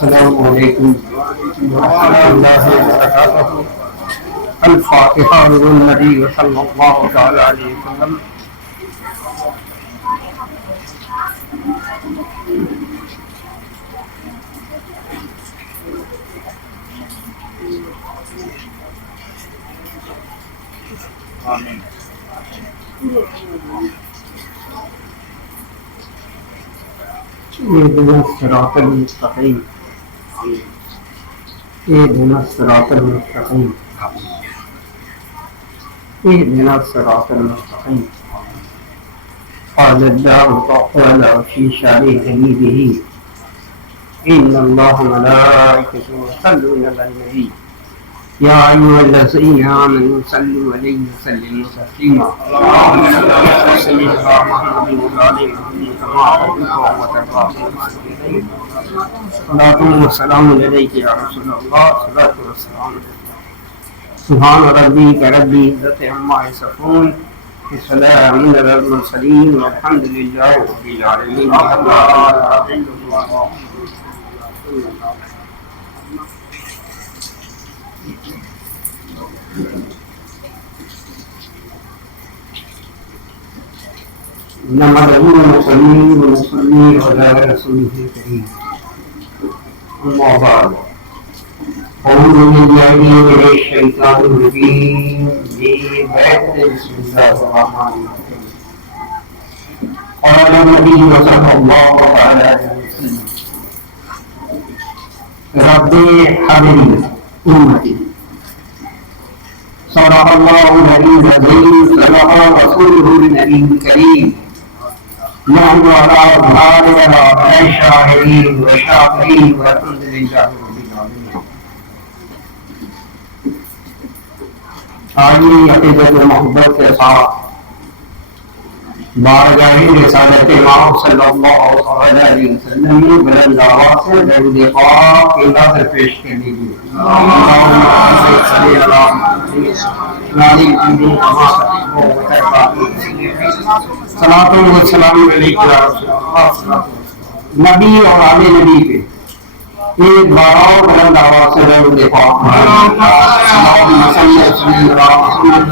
السلام علیکم ورحمۃ اللہ وبرکاتہ۔ الفاتحہ للنبی صلی اللہ تعالی علیہ وسلم۔ آمین۔ اهدنا الصراط المستقیم، اهدنا الصراط المستقیم، اهدنا الصراط المستقیم۔ قال الله تعالى في شأن حبيبه إن الله وملائكته يصلون على النبي يا أيها الذين آمنوا صلوا عليه وسلموا تسليما اللهم صل على سيدنا محمد وعلى آله كما تحب وترضى صلاة والسلام عليك يا رسول الله صلاة والسلام عليك سبحان ربك رب العزة عما يصفون وسلام على المرسلين والحمد لله رب العالمين۔ نحمده ونصلي على رسوله الكريم، أما بعد أعوذ بالله من الشيطان الرجيم بسم الله الرحمن الرحيم۔ قال النبي صلى الله عليه وسلم رب حبيبي أمتي صدق الله العلي العظيم، صدق رسوله النبي الكريم، نحن على ظهارنا شاهدين وشاكرين والحمد لله رب العالمين۔ آئیے عقیدت و محبت کے ساتھ بارگاہ رسالت امام صلی اللہ علیہ وسلم میں بلند آواز سے درود پاک کی نظر پیش کر لیجیے۔ صلاۃ و سلام علیک یا رسول اللہ، نبی اور آل نبی پہ ایک بار اور بلند آواز سے درود پاک۔ اللہم صلی علی محمد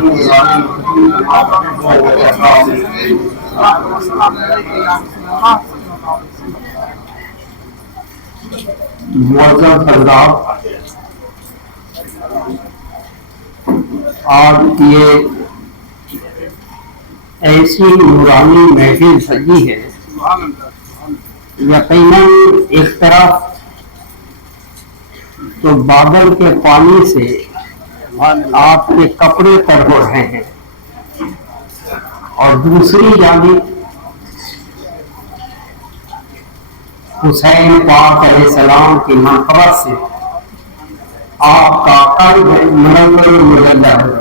معزز حضرات، آج یہ ایسی نورانی محفل سجی ہے، یقیناً ایک طرف تو بادل کے پانی سے آپ کے کپڑے تر ہو رہے ہیں اور دوسری جانب حسین پاک علیہ السلام کی منقبت سے آپ کا قلب منور مجلہ ہے۔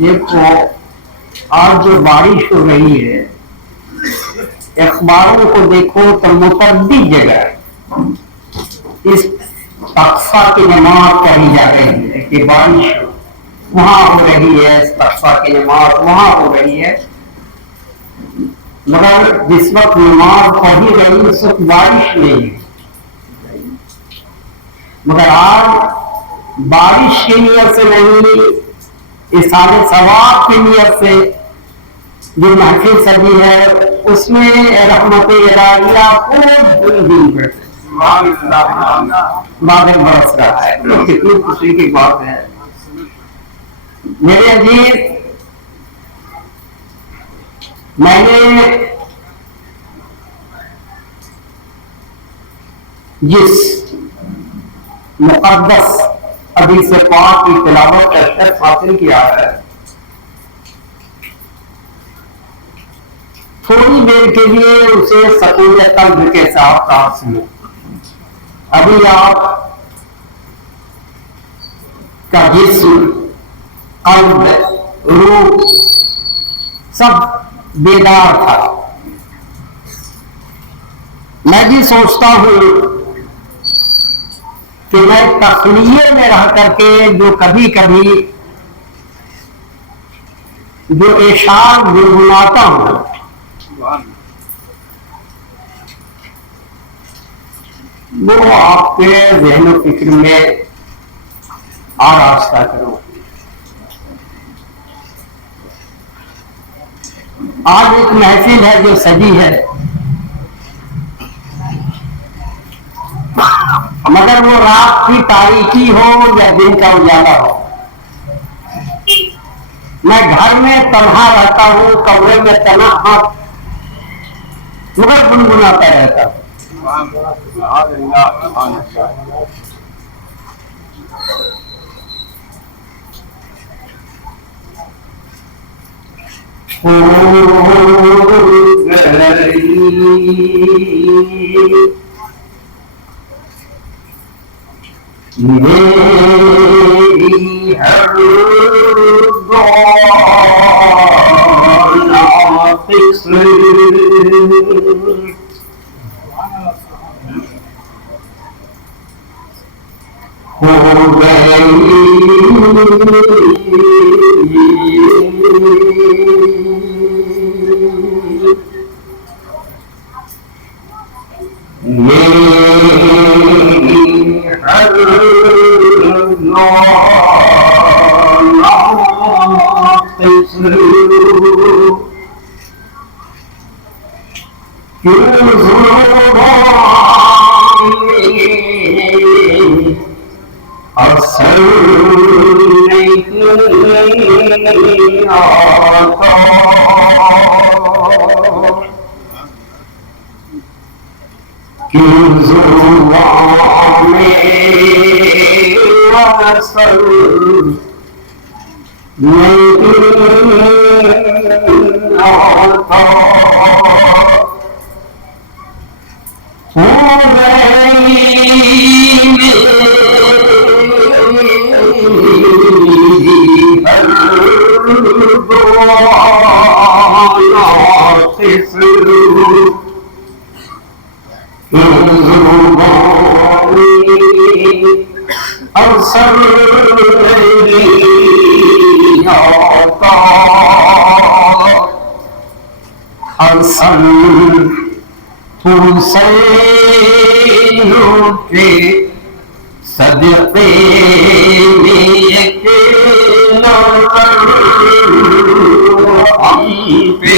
دیکھو آج جو بارش ہو رہی ہے، اخباروں کو دیکھو تو متعدد جگہ اس اقصیٰ کی نماز پڑھی جا رہی ہے کہ بارش وہاں ہو رہی ہے، اقصیٰ کی نماز وہاں ہو رہی ہے، مگر جس وقت نماز پڑھی رہی اس وقت بارش نہیں ہے۔ مگر آج بارش کی نیت سے نہیں، اصال ثواب کی نیت سے جو محفل سجی ہے اس میں رحمت الہیہ خوب دن بھر بادل برس رہا ہے، کتنی خوشی کی بات ہے۔ میرے عزیز، میں نے جس مقدس حدیث پاک کی تلاوت کا شرف حاصل کیا ہے، تھوڑی دیر کے لیے اسے سکون قلب کے ساتھ سنو۔ ابھی آپ کا جسم، قلب، روح سب بیدار تھا۔ میں بھی سوچتا ہوں کہ میں تخلیے میں رہ کر کے جو کبھی کبھی جو اشعار گنگناتا ہوں وہ آپ کے ذہن و فکر میں آراستہ کرو. آج ایک محفل ہے جو سجی ہے، مگر وہ رات کی تاریکی ہو یا دن کا اجالا ہو، میں گھر میں تنہا رہتا ہوں، کمرے میں تنہا مگر گنگناتا رہتا ہوں. میری ہر ناقص ہو گئی، میری ہر ناقص کیوں اثر نہیں آتا، کیوں زبان میں اثر نہیں آتا. ہو گئی ہر ناقص اثر نہیں آتا. حسن حسینوں کے صدقے میں ایک نظر ہم پہ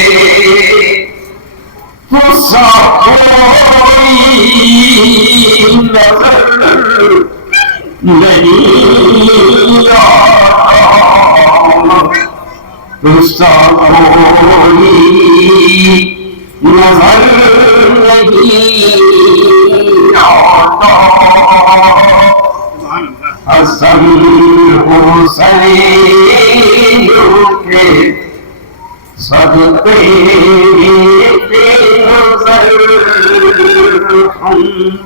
غصہ کوئی نظر نہیں آتا، غصہ کوئی نظر نہیں آتا. حسن حسینوں کے صدقے کے نظر ہم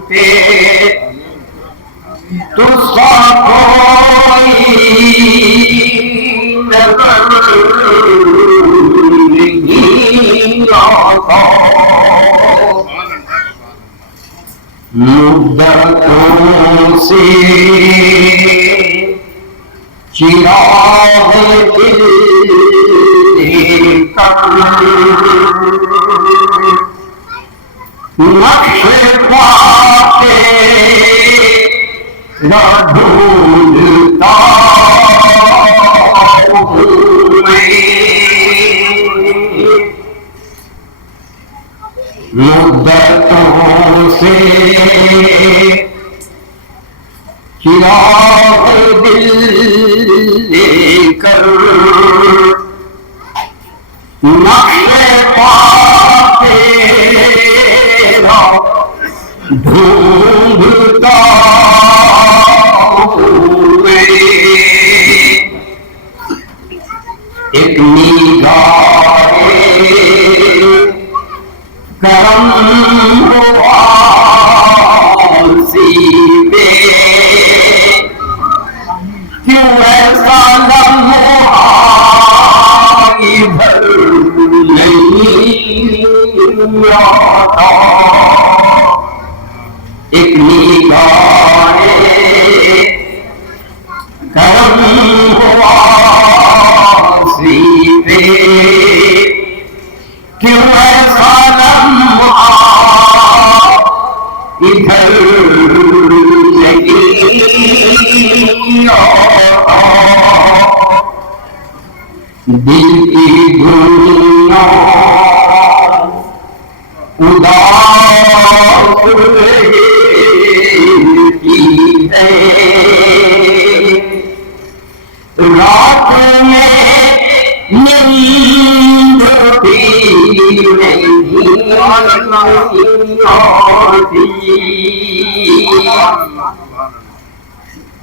پہ غصہ کوئی نظر نہیں آتا. مدتوں سے چراغ دل لے کر نقش پا کے نہ ڈھونڈتا ہوں میں، مدتوں سے چراغ دل لے کر نقش پا تیرا ڈھونڈتا ہوں میں. ایک نگاہ کرم ہوا سی پہ کیوں ایسا لمحہ ادھر نہیں آتا. ایک نگاہ کرم ہوا سی پہ کیوں ایسا لمحہ ادھر نہیں آتا دل کی دنیا اداس رہتی ہے رات میں نیند بھی نہیں آتی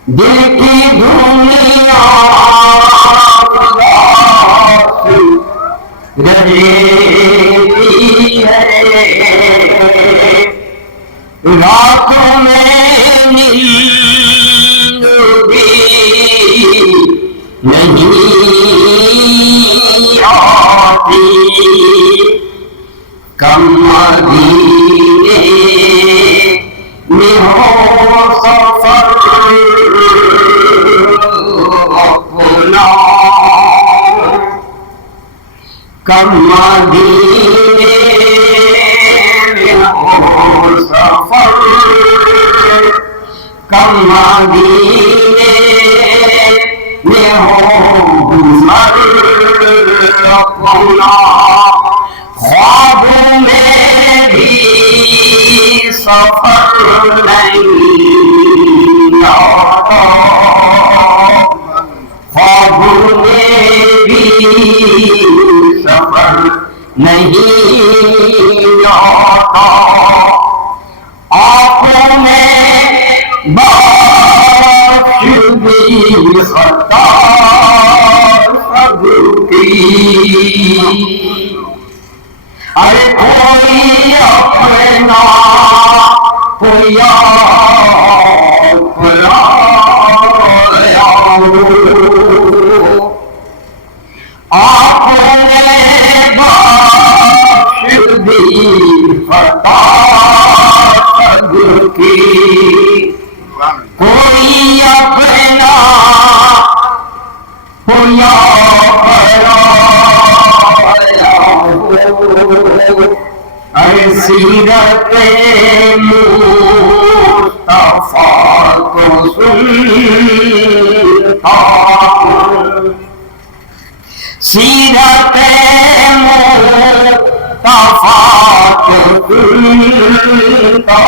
دل کی دنیا رہتی ہے راتوں میں نیند بھی نہیں آتی کم مدینے میں ہو سفر اپنا کم مدینے میں ہو سفر کم مدینے میں ہو گزر اپنا خواب میں بھی سفر نہیں آتا خواب میں بھی سفر نہیں آتا آنکھوں میں بخش دی خطا سب کی ارے کوئی اپنا کوئی اپنا آنکھوں میں بخش دی خطا سب کی کوئی اپنا کوئی اپنا ارے سیرت مصطفیٰ کو سنتا سیرت مصطفیٰ کو سنتا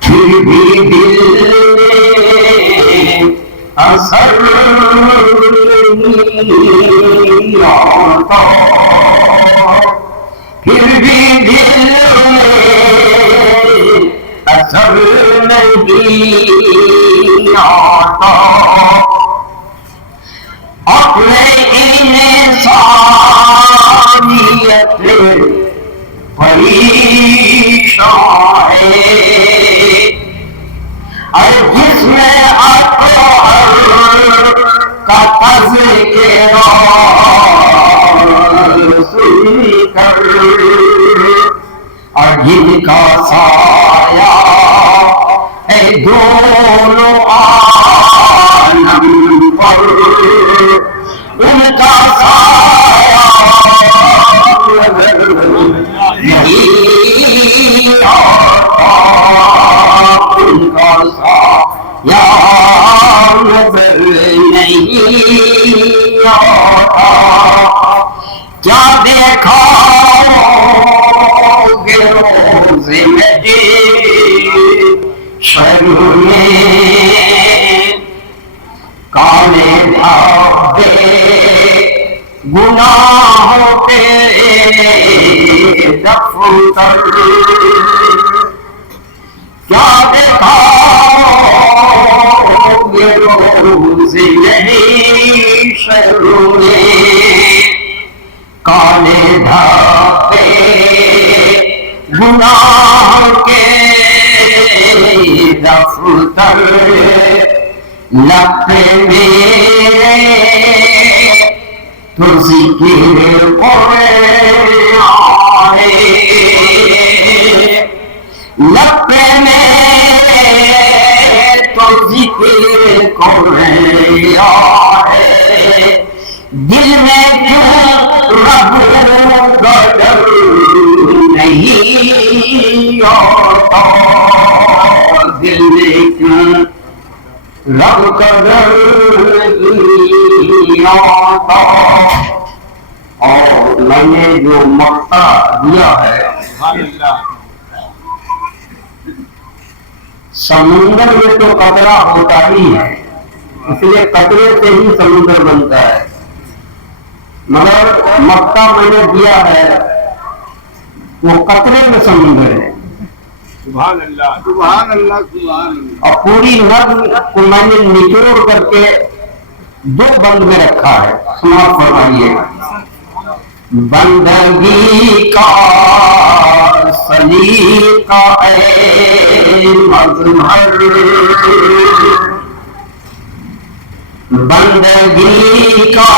پھر بھی دل میں اثر نہیں آتا پھر بھی دل میں اثر نہیں آتا اپنے انسانیت پریشان ہے اور جس میں اطہر کا تذکرہ سن کر اور جن کا سایہ ہے دونوں عالم پر ان کا سایہ نہیں آتا ان کا سایہ نظر نہیں آتا کیا دیکھا گے روز محشر میں کالے دھابے گناہوں کے دفتر کیا دیکھا گے روز محشر میں کالے دھابے گناہوں کے دفتر لب میرے تو ذکر قرآن لب میرے تو ذکر قرآن دل میں کیوں رب کا ڈر نہیں آتا رب کا در نہیں آتا، اور میں نے جو مقتا دیا ہے سمندر میں تو قطرہ ہوتا ہی ہے، اس لیے قطرے سے ہی سمندر بنتا ہے، مگر مقتا میں نے دیا ہے وہ قطرے میں سمندر ہے۔ سبحان اللہ سبحان اللہ سبحان اللہ۔ اور پوری نظم کو میں نے نچوڑ کر کے دو بند میں رکھا ہے، سماعت فرمائیے۔ بندگی کا سلیقہ اے مظہر، بندگی کا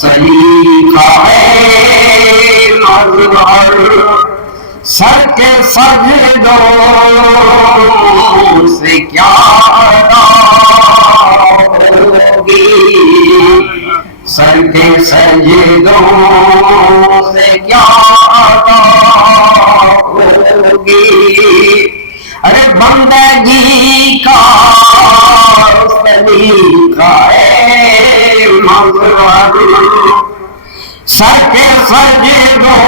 سلیقہ اے مظہر، سر کے سجدوں سے کیا ادا ہوگی، سر کے سجدوں سے کیا ادا ہوگی، ارے بندگی کا سلیقہ اے مظہر، سر کے سجدوں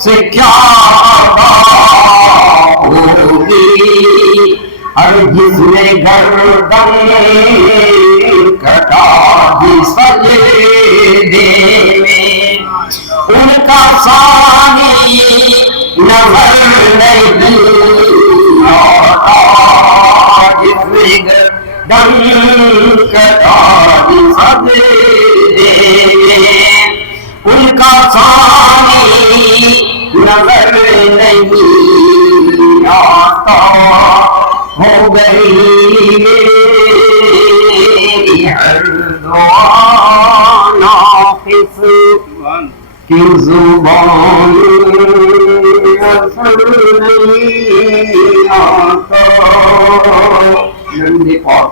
سے کیا ادا ہوگی، اور جس نے گردن کٹا دی سجدے میں، ان کا ثانی نظر نہیں آتا، جس نے گردن کٹا دی سجدے میں، ان کا ثانی نظر نہیں آتا، ہو گئی میری ہر دعا ناقص کی زبان اثر نہیں آتا۔ نندے پاک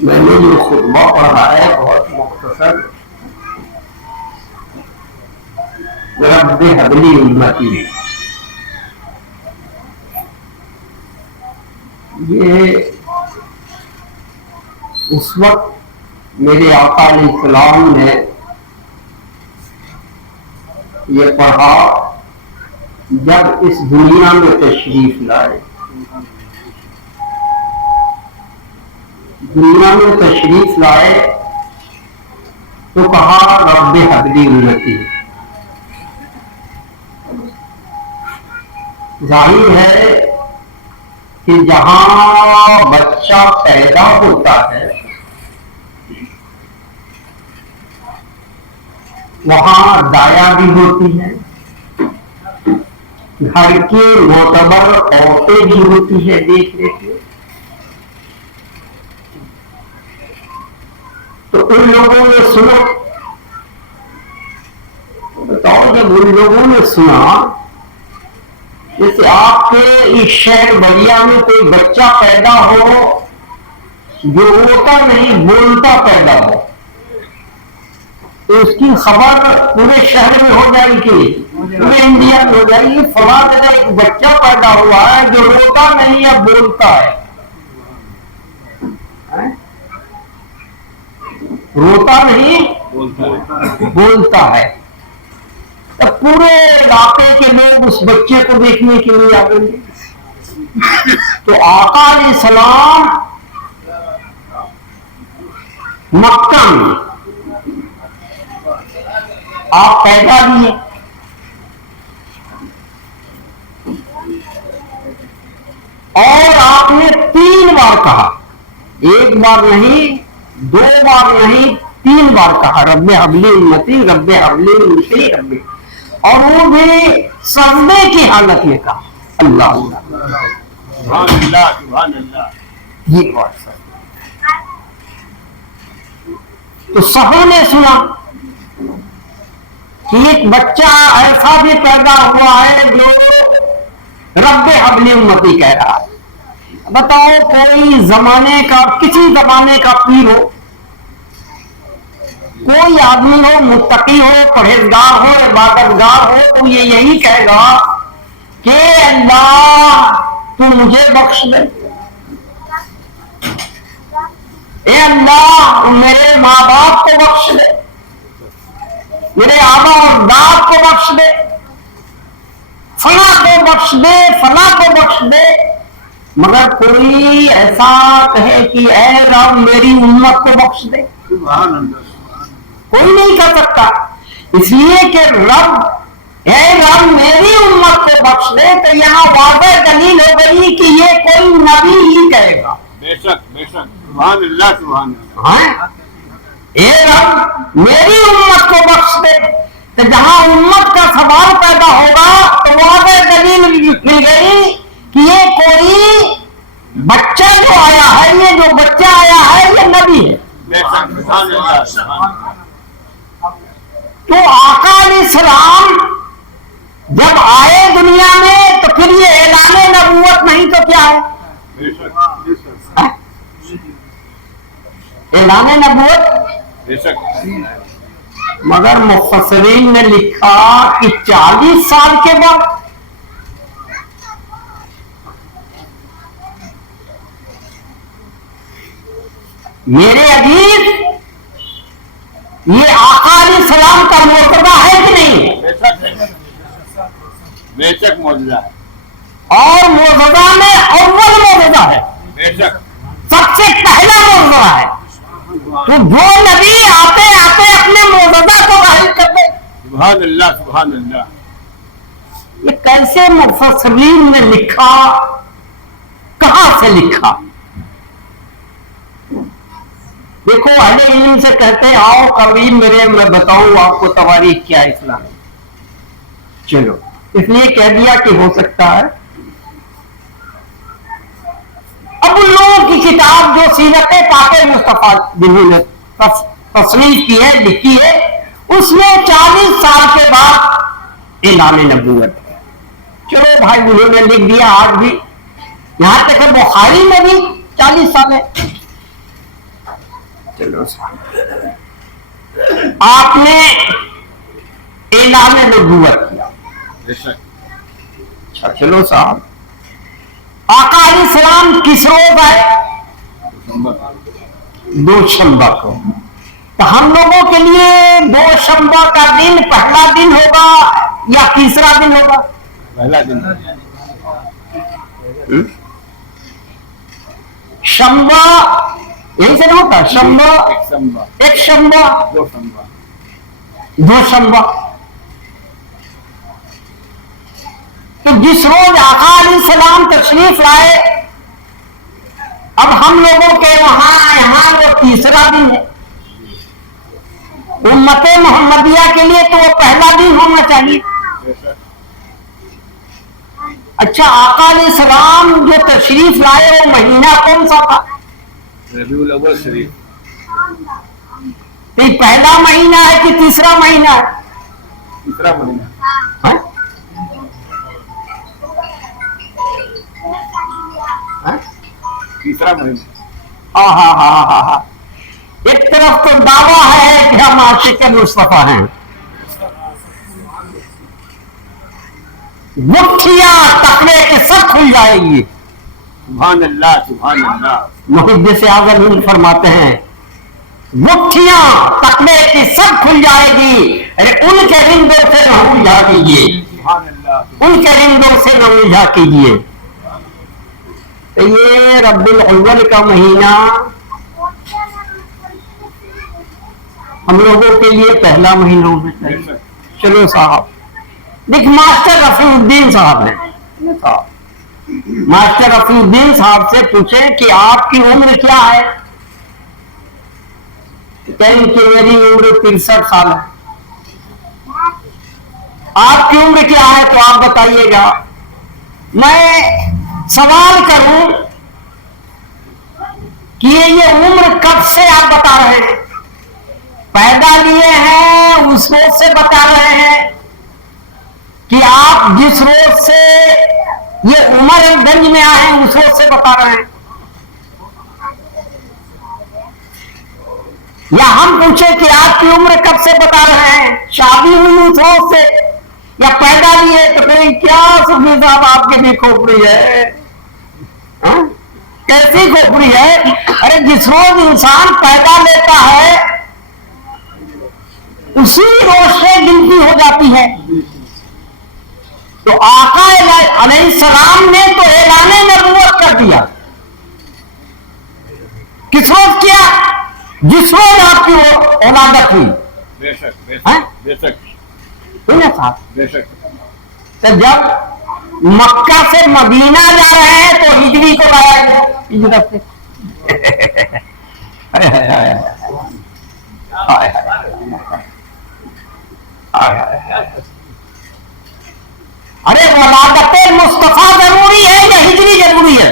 میں نے جو خطبہ پڑھا ہے بہت مختصر، رب ہب لی امتی، یہ اس وقت میرے آقا علیہ السلام نے یہ پڑھا جب اس دنیا میں تشریف لائے، دنیا میں تشریف لائے تو کہا رب ہب لی امتی۔ ظاہر ہے کہ جہاں بچہ پیدا ہوتا ہے وہاں دایا بھی ہوتی ہے، گھر کی معتبر عورتیں بھی ہوتی ہے دیکھنے کے، تو ان لوگوں نے سنا، بتاؤ جب ان لوگوں نے سنا جیسے آپ کے اس شہر بلیا میں کوئی بچہ پیدا ہو جو روتا نہیں بولتا پیدا ہو، تو اس کی خبر پورے شہر میں ہو جائے گی، پورے انڈیا میں ہو جائے گی، فلاں جگہ ایک بچہ پیدا ہوا ہے جو روتا نہیں ہے بولتا ہے، روتا نہیں بولتا ہے، پورے علاقے کے لوگ اس بچے کو دیکھنے کے لیے آ گئے۔ تو آقا علیہ السلام مکہ میں آپ پیدا ہوئے، اور آپ نے 3 بار کہا، 1 بار نہیں 2 بار نہیں 3 بار کہا رب ہب لی امتی رب ہب لی امتی رب، اور وہ بھی سجدے کی حالت میں کہا اللہ اللہ سبحان اللہ سبحان اللہ۔ یہ بات سر، تو سبوں نے سنا کہ ایک بچہ ایسا بھی پیدا ہوا ہے جو رب ہب لی امتی کہہ رہا ہے، بتاؤ کوئی زمانے کا کسی زمانے کا پیر ہو، کوئی آدمی ہو، متقی ہو، پرہیزگار ہو، عبادتگار ہو، تو یہ یہی کہے گا کہ اللہ تو مجھے بخش دے، اے اللہ میرے ماں باپ کو بخش دے، میرے آبا اور اجداد کو بخش دے، فلاں کو بخش دے، فلاں کو بخش دے۔ مگر کوئی ایسا کہے کہ اے رب میری امت کو بخش دے، سبحان اللہ کوئی نہیں کر سکتا، اس لیے کہ رب اے رب میری امت کو بخش دے، تو یہاں واضح دلیل ہو گئی کہ یہ کوئی نبی ہی کہے گا۔ بے شک بے شک سبحان اللہ سبحان اللہ ہاں اے رب میری امت کو بخش دے، تو جہاں امت کا سوال پیدا ہوگا تو واضح دلیل مل گئی کہ یہ کوئی بچہ جو آیا ہے، یہ جو بچہ آیا ہے یہ نبی ہے۔ بے شک سبحان اللہ سبحان اللہ تو آقا علیہ السلام جب آئے دنیا میں تو پھر یہ اعلان نبوت نہیں تو کیا ہے؟ بے شک بے شک اعلان نبوت۔ بے شک مگر مفسرین نے لکھا کہ 40 سال کے بعد میرے عزیز یہ آقا علیہ السلام کا مرتبہ ہے کہ نہیں؟ بے شک بے شک معجزہ ہے، اور معجزہ میں اول معجزہ ہے، بے شک سب سے پہلا معجزہ ہے۔ تو جو نبی آتے آتے اپنے معجزہ کو ظاہر کر دے، سبحان اللہ سبحان اللہ یہ کیسے مفسرین نے لکھا، کہاں سے لکھا؟ دیکھو اہل علم سے کہتے آؤ قریب میرے میں بتاؤں آپ کو تواریخ کیا اسلام، چلو اس لیے کہہ دیا کہ ہو سکتا ہے۔ اب ان لوگوں کی کتاب جو سیرت پاک مصطفیٰ جنہوں نے تصنیف کی ہے، لکھی ہے، اس میں 40 سال کے بعد اعلان نبوت ہے۔ چلو بھائی انہوں نے لکھ دیا، آج بھی یہاں تک کہ بخاری میں بھی 40 سال ہے۔ چلو آپ نے اعلان نبوت کیا، بے شک اچھا چلو صاحب آقا علیہ السلام کس روز آئے؟ دوشنبہ کو۔ تو ہم لوگوں کے لیے دوشنبہ کا دن پہلا دن ہوگا یا تیسرا دن ہوگا؟ پہلا دن شنبہ یہی سے نہیں ہوتا، شنبہ ایک شنبہ ایک شنبہ دو شنبہ دوشنبہ۔ تو جس روز آقا علیہ السلام تشریف لائے، اب ہم لوگوں کے یہاں وہ تیسرا دن ہے، امت محمدیہ کے لیے تو وہ پہلا دن ہونا چاہیے۔ بے شک اچھا آقا علیہ السلام جو تشریف لائے وہ مہینہ کون سا تھا؟ ربیع الاول شریف تو یہ پہلا مہینہ ہے کہ تیسرا مہینہ ہے؟ تیسرا مہینہ ہاں؟ ہاں؟ تیسرا مہینہ ایک طرف تو دعویٰ ہے کہ ہم عاشق مصطفیٰ ہیں، مٹھیاں تقوی کے سب کھل جائے گی۔ سبحان اللہ سبحان اللہ محدث اعظم ہند فرماتے ہیں مٹھیاں تقوی کی سب کھل جائے گی، ارے ان کے رندوں سے نہ الجھا کیجیے، سبحان اللہ ان کے رندوں سے نہ الجھا کیجیے۔ تو یہ ربیع الاول کا مہینہ ہم لوگوں کے لیے پہلا مہینہ ہونا چاہیے۔ چلو صاحب دیکھ ماسٹر رفیع الدین صاحب ہیں، ماسٹر رفیع الدین صاحب سے پوچھیں کہ آپ کی عمر کیا ہے؟ کہیں کہ میری عمر 63 سال ہے۔ آپ کی عمر کیا ہے تو آپ بتائیے گا۔ میں سوال کروں کہ یہ عمر کب سے آپ بتا رہے ہیں؟ پیدا لیے ہیں اس روز سے بتا رہے ہیں کہ آپ جس روز سے یہ عمر گنج میں آئے ہیں اس وقت سے بتا رہے ہیں، یا ہم پوچھیں کہ آپ کی عمر کب سے بتا رہے ہیں؟ شادی ہوئی اس وقت سے یا پیدا بھی ہے؟ تو کہیں کیا سبھی صاحب آپ کی بھی کھوپڑی ہے؟ ہاں؟ کیسی کھوپڑی ہے؟ ارے جس روز انسان پیدا لیتا ہے اسی روز سے گنتی ہو جاتی ہے۔ تو آقا علیہ السلام نے تو اعلان نبوت کر دیا، کس روز کیا؟ جس روز آپ کی ولادت ہوئی۔ بے شک بے شک بے شک بے شک۔ تو جب مکہ سے مدینہ جا رہے ہیں تو ہجری کو لایا ہجرت سے۔ ارے ولادت مصطفیٰ ضروری ہے یا ہجری ضروری ہے؟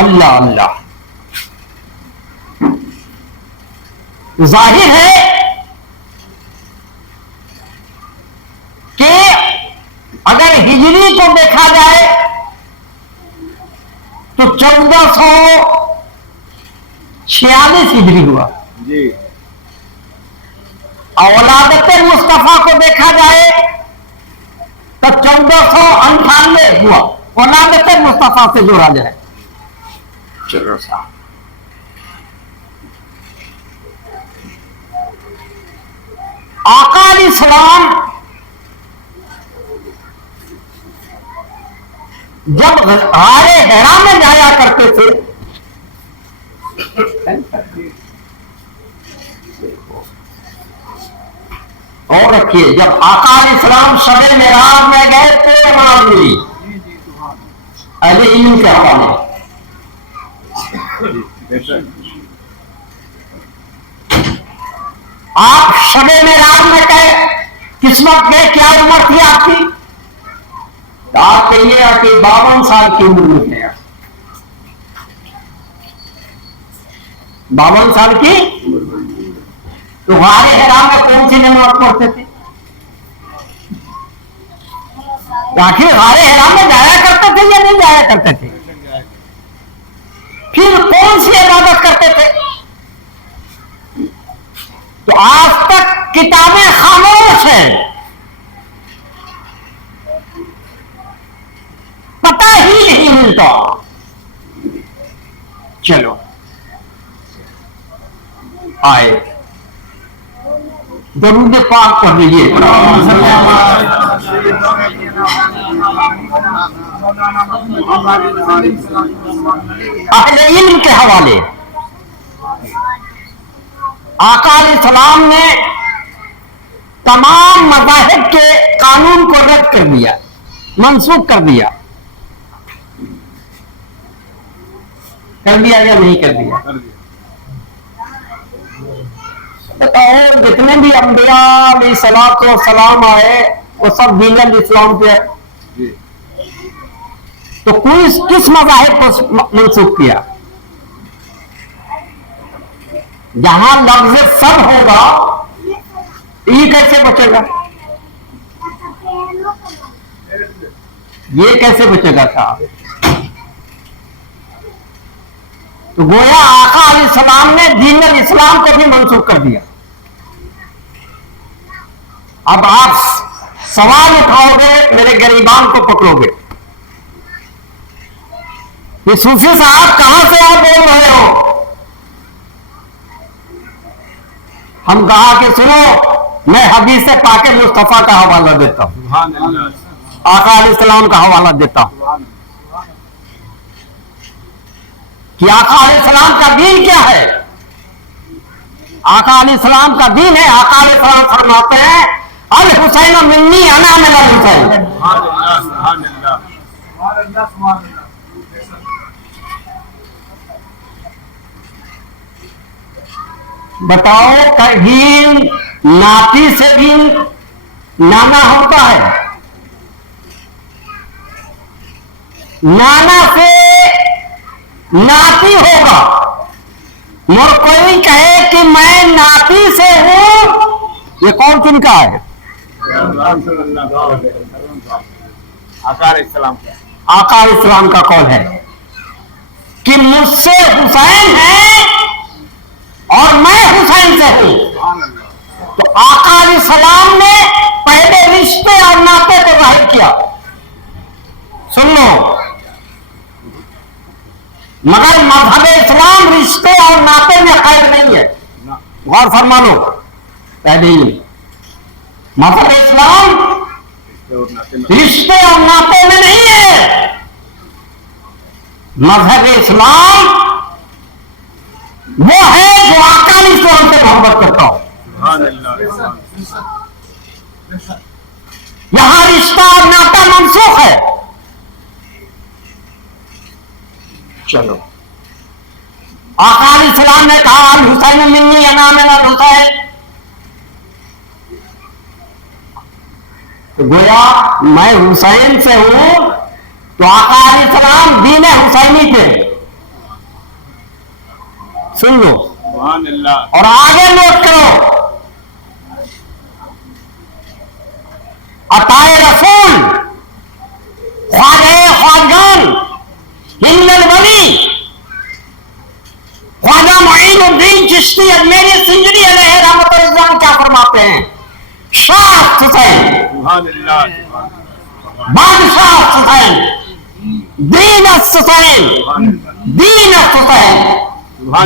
اللہ اللہ، ظاہر ہے کہ اگر ہجری کو دیکھا جائے تو 1446 ہجری ہوا، جی۔ ولادت مصطفیٰ کو دیکھا جائے تو 1498 ہوا، ولادت مصطفیٰ سے جوڑا جائے۔ چلو صاحب، آقا علیہ السلام جب غار حرا میں جایا کرتے تھے اور رکھیے، جب آقا علیہ السلام شب معراج میں گئے تو نماز ملی اہل علم کے حوالے۔ آپ شب معراج میں گئے، کس وقت گئے؟ کیا عمر تھی آپ کی؟ آپ کہیے کہ 52 سال کی عمر میں گیا، 52 سال کی۔ تو غار حرا میں کون سی نماز پڑھتے تھے؟ آخر غار حرا میں جایا کرتے تھے یا نہیں جایا کرتے تھے؟ پھر کون سی عبادت کرتے تھے؟ تو آج تک کتابیں خاموش ہیں، پتہ ہی نہیں ملتا۔ چلو آئے درود پاک پڑھ لیجیے۔ اہل علم کے حوالے، آقا علیہ السلام نے تمام مذاہب کے قانون کو رد کر دیا، منسوخ کر دیا۔ کر دیا یا نہیں کر دیا؟ بتاؤ، جتنے بھی انبیاء علیہ الصلوۃ والسلام آئے وہ سب دین الاسلام پہ ہے، تو کس مذاہب کو منسوخ کیا؟ جہاں لفظ سب ہوگا یہ کیسے بچے گا؟ یہ کیسے بچے گا صاحب؟ تو گویا آقا علیہ السلام نے دین الاسلام کو بھی منسوخ کر دیا۔ اب آپ سوال اٹھاؤ گے، میرے غریبان کو پکڑو گے، یہ صوفی صاحب کہاں سے آپ بول رہے ہو؟ ہم کہا کہ سنو، میں حدیث پاک مصطفیٰ کا حوالہ دیتا ہوں، آقا علیہ السلام کا حوالہ دیتا ہوں کہ آقا علیہ السلام کا دین کیا ہے۔ آقا علیہ السلام کا دین ہے، آقا علیہ السلام فرماتے ہیں الحسین منی انا من الحسین۔ بتاؤ، دین ناتی سے بھی نانا ہوتا ہے، نانا سے ناتی ہوگا، مر کوئی کہے کہ میں ناتی سے ہوں، یہ کون کن کا ہے؟ آقا علیہ السلام کا آقا علیہ السلام کا قول ہے کہ مجھ سے حسین ہے اور میں حسین سے ہوں. تو آقا علیہ السلام نے پہلے رشتے اور ناطے کو ظاہر کیا. سن لو، مگر مذہب اسلام رشتے اور ناطے میں قید نہیں ہے. غور فرما لو، پہلے ہی مذہب اسلام رشتے اور ناطے میں نہیں ہے. مذہب اسلام وہ ہے جو آقا علیہ السلام سے محبت کرتا ہو. یہاں رشتہ اور ناطا منسوخ ہے. چلو، آقا علیہ السلام نے کہا حسین منی انا من الحسین، تو گویا میں حسین سے ہوں. تو آقا علیہ السلام دین حسینی تھے. سن لو سبحان اللہ. اور آگے نوٹ کرو، عطائے رسول خواجہ خواجگان ہند الولی خواجہ معین الدین چشتی اجمیری سنجری علیہ رحمۃ اللہ کیا فرماتے ہیں؟ شاہ حسین، سبحان اللہ. بادشاہ حسین، دین حسین، دین حسین،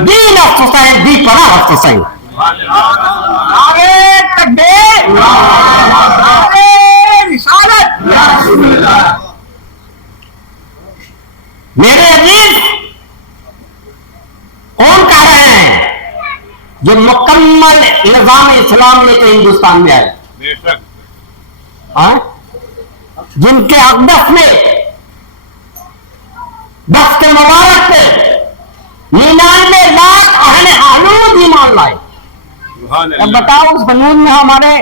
دین حسین، دی پناہ حسین. نعرے تکبیر، نعرے رسالت. میرے عزیز، کون کہہ رہے ہیں؟ جو مکمل نظام اسلام لے کے ہندوستان میں آئے، بے شک. جن کے اقدس میں دست مبارک پہ 99 لاکھ اہل حنود ایمان لائے. سبحان اب اللہ. بتاؤ اس قانون میں ہمارے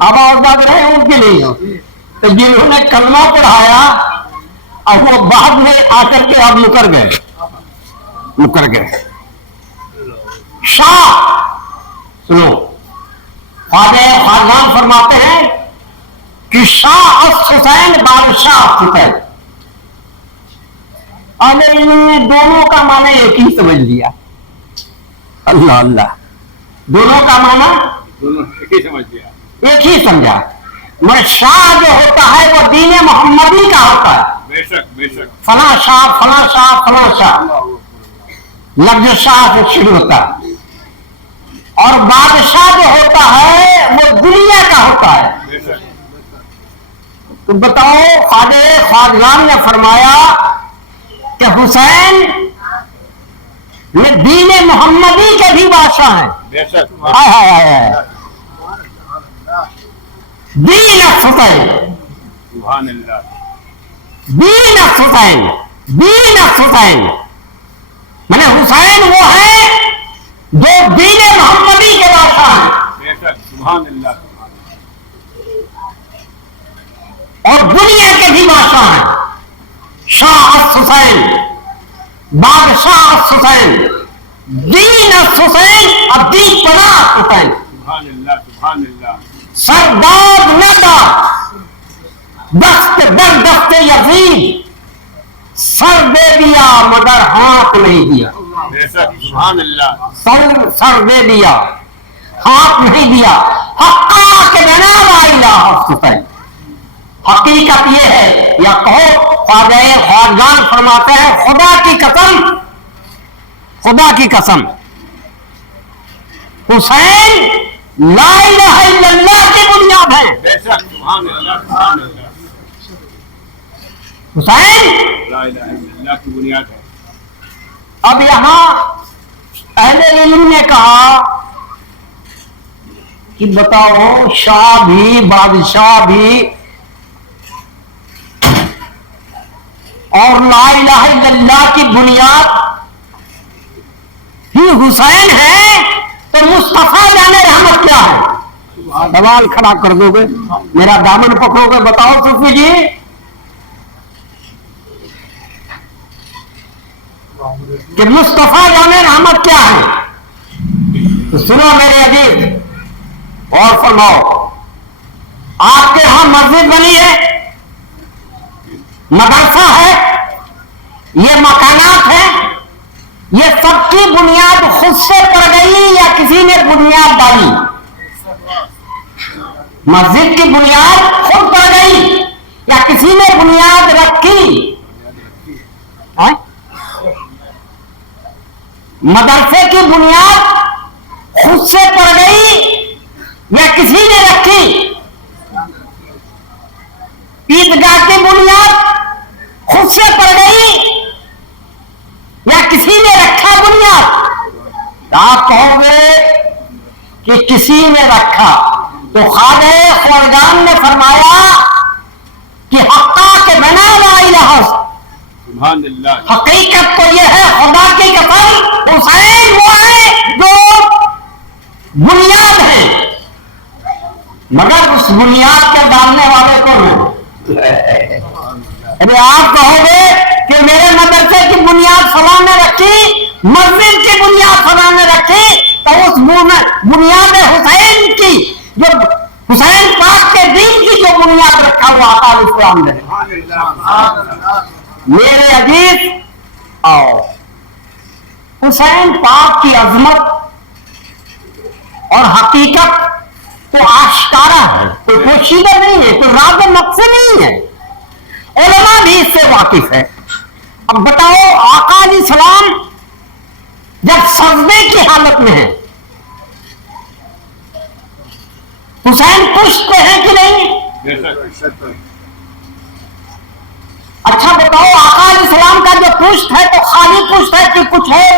آبا اجداد رہے ان کے لیے، تو جنہوں نے کلمہ پڑھایا اب وہ بعد میں آ کر کے اب مکر گئے. شاہ سنو، خواجہ خواجگان فرماتے ہیں کہ شاہ حسین بادشاہ حسین. اہل علم نے دونوں کا معنی ایک ہی سمجھ لیا. اللہ اللہ، دونوں کا معنی دونوں ایک ہی سمجھ لیا. ایک ہی سمجھا. مگر شاہ جو ہوتا ہے وہ دین محمدی کا ہوتا ہے. بے شک بے شک. فلاں شاہ فلاں شاہ فلاں شاہ، لفظ شاہ سے شروع ہوتا ہے. اور بادشاہ جو ہوتا ہے وہ دنیا کا ہوتا ہے. بے شک. تو بتاؤ، خواجہ خواجگان نے فرمایا کہ حسین یہ دین محمدی کے بھی بادشاہ ہیں. بے شک. ہائے ہائے ہائے، دین حسین، سبحان اللہ. دین حسین، دین حسین، میں نے حسین وہ ہے جو دین محمدی کے بادشاہ ہیں. بے شک. سبحان اللہ. اور دنیا کے بھی بادشاہ ہیں. شاہ حسین، بادشاہ حسین، دین حسین اور دین پناہ حسین. سبحان اللہ. سبحان اللہ. سرداد ندا دست در دست یزید، سر دے دیا مگر ہاتھ نہیں دیا. بے شک. سبحان اللہ. سر دے دیا ہاتھ نہیں دیا. حقا کے بنا لا الہ حسین. حقیقت یہ ہے، یا کہو خواجہ خواجگان فرماتے ہیں خدا کی قسم، خدا کی قسم، حسین لا الہ الا اللہ کی بنیاد ہے. بے شک. سبحان اللہ. سبحان اللہ. حسین لا الہ الا اللہ کی بنیاد ہے. اب یہاں اہل علم نے کہا کہ بتاؤ، شاہ بھی بادشاہ بھی اور لا الہ الا اللہ کی بنیاد ہی حسین ہے، تو مصطفیٰ یعنی رحمت کیا ہے؟ سوال کھڑا کر دو گے، میرا دامن پکڑو گے. بتاؤ صوفی جی، کہ مصطفیٰ جان رحمت کیا ہے؟ تو سنو میرے عزیز اور فرماؤ، آپ کے ہاں مسجد بنی ہے، مدرسہ ہے، یہ مکانات ہیں، یہ سب کی بنیاد خود سے پڑ گئی یا کسی نے بنیاد ڈالی؟ مسجد کی بنیاد خود پڑ گئی یا کسی نے بنیاد رکھی؟ مدرسے کی بنیاد خود سے پڑ گئی یا کسی نے رکھی؟ عیدگاہ کی بنیاد خود سے پڑ گئی یا کسی نے رکھا بنیاد؟ آپ کہو گے کہ کسی نے رکھا، تو خواجہ خواجگان نے فرمایا کہ حقا کے بنا لا الہ، سبحان اللہ، حقیقت تو یہ ہے خدا کی قسم، حسین وہ ہے جو بنیاد ہے، مگر اس بنیاد کے ڈالنے والے کون ہیں؟ ارے آپ کہو گے کہ میرے مدرسے کی بنیاد فلاں نے رکھی، مسجد کی بنیاد فلاں نے رکھی، تو اس بنیاد حسین کی، جو حسین پاک کے دین کی جو بنیاد رکھا ہوا آقا علیہ السلام نے۔ میرے عزیز آؤ، حسین پاک کی عظمت اور حقیقت تو آشکارا ہے، کوئی پوشیدہ نہیں ہے، کوئی راز مقصد نہیں ہے، علماء بھی اس سے واقف ہے۔ اب بتاؤ، آقا علیہ السلام جب سجدے کی حالت میں ہے، حسین پشت پہ ہے کہ نہیں؟ اچھا بتاؤ، آقا علیہ السلام کا جو پشت ہے تو خالی پشت ہے کہ کچھ ہے؟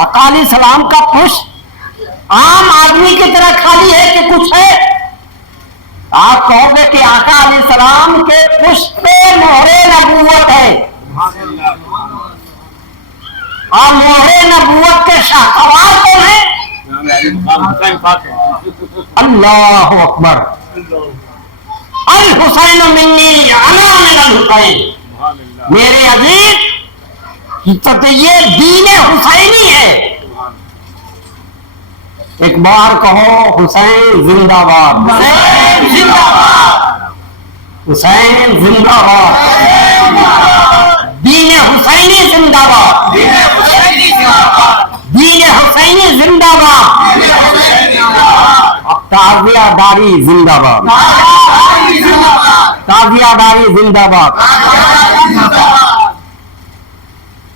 آقا علیہ السلام کا پشت عام آدمی کی طرح خالی ہے کہ کچھ ہے؟ آپ کہو گے کہ آقا علیہ السلام کے پشت پہ مہر نبوت ہے، اور مہر نبوت کے شاہسوار کون ہیں؟ اللہ اکبر، الحسین منی انا من الحسین۔ میرے عزیز، تو یہ دین حسینی ہے۔ ایک بار کہو حسین زندہ باد، حسین زندہ باد، حسین زندہ باد، دین حسینی زندہ باد، دین حسینی زندہ باد، تازیہ داری زندہ باد، تازیہ داری زندہ باد۔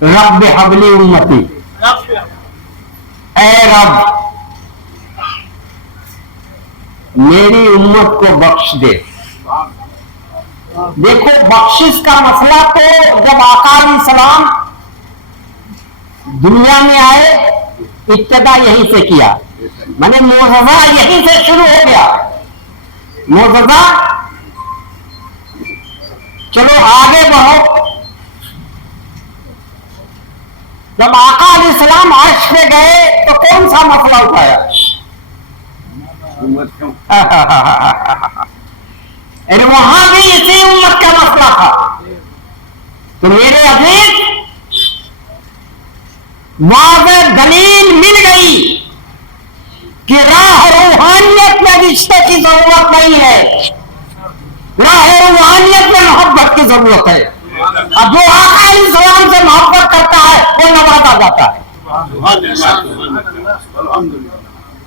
رب حبلی امتی، اے رب میری امت کو بخش دے۔ دیکھو، بخشش کا مسئلہ تو جب آقا علیہ السلام دنیا میں آئے ابتدا یہیں سے کیا، میں نے معجزہ یہیں سے شروع ہو گیا، معجزہ۔ چلو آگے بڑھو، جب آقا علیہ السلام عرش پہ گئے تو کون سا مسئلہ اٹھایا؟ یعنی وہاں بھی اسی امت کا مسئلہ تھا۔ تو میرے عزیز، واضح دلیل مل گئی کہ راہ روحانیت میں رشتے کی ضرورت نہیں ہے، راہ روحانیت میں محبت کی ضرورت ہے۔ اب جو آقا علیہ السلام سے محبت کرتا ہے وہ نوازا جاتا ہے،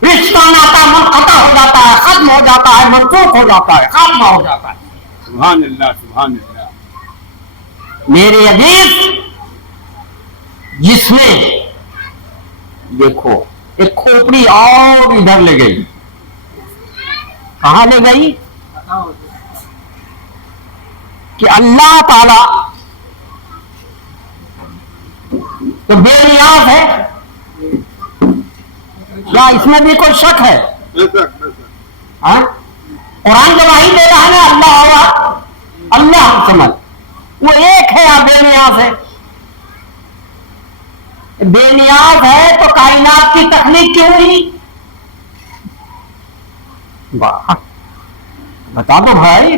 رشتہ ناتا منقطع ہو جاتا ہے، ختم ہو جاتا ہے، منسوخ ہو جاتا ہے، خاتمہ ہو جاتا ہے۔ سبحان اللہ، سبحان اللہ۔ میرے عزیز، جس نے دیکھو ایک کھوپڑی اور ادھر لے گئی، کہاں لے گئی؟ کہ اللہ تعالی تو بے نیاز ہے، کیا اس میں بھی کوئی شک ہے؟ ہاں، قرآن گواہی دے رہا ہے نا، اللہ ہوگا، اللہ سمجھ، وہ ایک ہے یا بے نیاز ہے؟ بے نیاز ہے تو کائنات کی تخلیق کیوں ہوئی؟ واہ، بتا دو بھائی،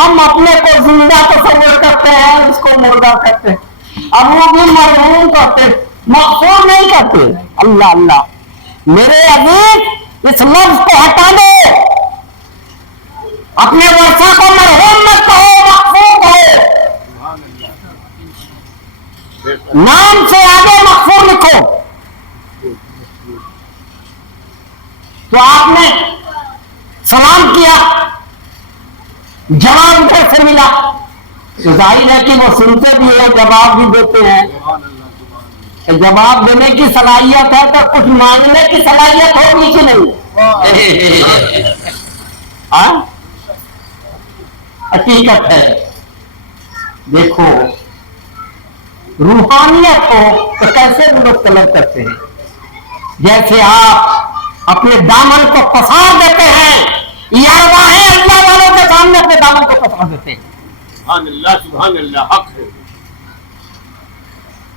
ہم اپنے کو زندہ تصور کرتے ہیں، اس کو مردہ کہتے ہیں، اب وہ بھی مرحوم کہتے، مغفور نہیں کہتے۔ اللہ اللہ میرے عزیز، اس لفظ کو ہٹا دو، اپنے ورثہ کو مرحوم مت کہو، مغفور کہو، نام سے آگے مغفور لکھو۔ تو آپ نے سلام کیا، جواب کیسے ملا؟ تو ظاہر ہے کہ وہ سنتے بھی ہیں، جواب بھی دیتے ہیں۔ جواب دینے کی صلاحیت ہے تو کچھ مانگنے کی صلاحیت ہوگی کہ نہیں؟ حقیقت ہے۔ دیکھو روحانیت کو تو کیسے لوگ طلب کرتے ہیں؟ جیسے آپ اپنے دامن کو پسار دیتے ہیں، یا واحد اللہ والوں کے سامنے اپنے دامن کو پسار دیتے ہیں۔ سبحان اللہ حق ہے۔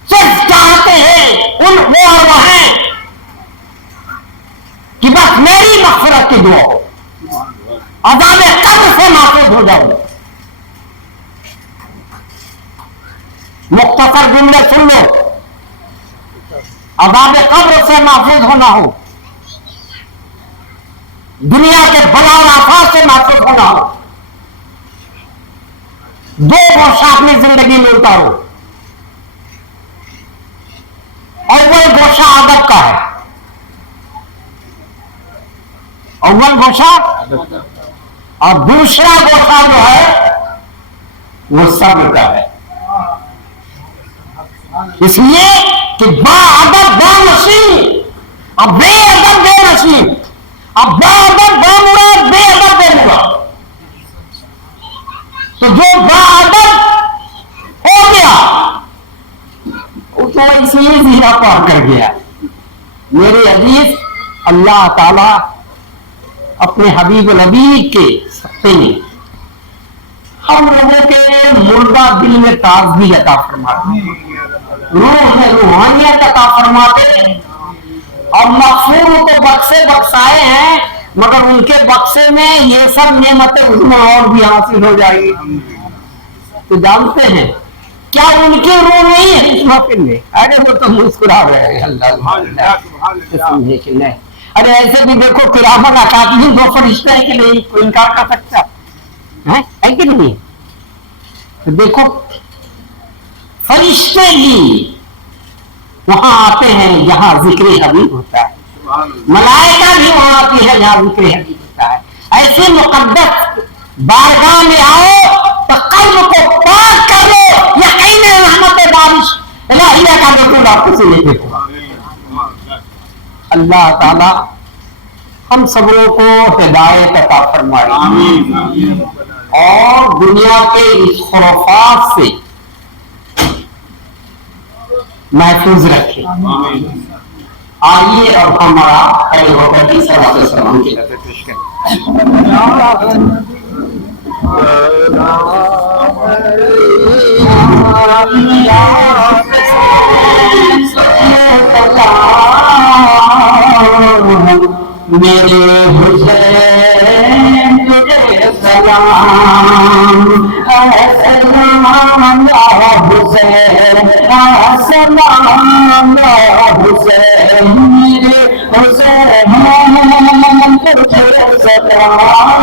صرف چاہتے ہیں ان وہ ہیں کہ بس میری مغفرت کی دعا ہو، عذاب قبر سے محفوظ ہو جاؤ۔ مختصر جملے سن لو، عذاب قبر سے محفوظ ہونا ہو، دنیا کے بلا اور آفات سے محفوظ ہونا ہو، دو گوشہ اپنی زندگی میں اتارو۔ اول گوشہ ادب کا ہے، اول گوشہ، اور دوسرا گوشہ جو ہے وہ صبر کا ہے۔ اس لیے کہ با ادب با نصیب، اب بے ادب بے نصیب، اب با ادب با مراد، بے ادب بے مراد۔ تو جو با ادب ہو گیا وہ تو اسی زیرہ پار کر گیا۔ میرے عزیز، اللہ تعالی اپنے حبیب نبی کے صدقے میں ہم لوگوں کے مردہ دل میں تازگی عطا فرماتے، روح میں روحانیت عطا فرماتے، اور مغفور تو بخشے بخشائے ہیں، مگر ان کے بخشے میں یہ سب نعمتیں عظمیٰ اور بھی حاصل ہو جائیں گی۔ تو جانتے ہیں کیا ان کی روح نہیں ہے اس محفل میں؟ ارے وہ تو مسکرا رہے ہیں، اللہ سمجھے کہ نہیں؟ ارے ایسے بھی دیکھو کرامن اکاتبین دو فرشتے ہیں کہ نہیں، کوئی انکار کر سکتا ہے کہ نہیں؟ تو دیکھو فرشتے بھی وہاں آتے ہیں جہاں ذکر حبیب ہوتا ہے، ملائکہ بھی وہاں آتی ہے جہاں ذکر حبیب ہوتا ہے۔ ایسے مقدس بارگاہ میں آؤ تو قلب کو پاک کر لو، یقین رحمت بارش الہیہ کا بالکل آپ سے لے دیکھو۔ اللہ تعالی ہم سبوں کو ہدایت عطا فرمائے اور دنیا کے اس خرافات سے محفوظ رکھے۔ آئیے اب ہمارا خیر ہو کر کی صلوات و سلام کی طرف پیش کریں۔ میرے حسین تجھے سلام، سلام حسین، سلام حسین، میرے حسین تجھے سلام،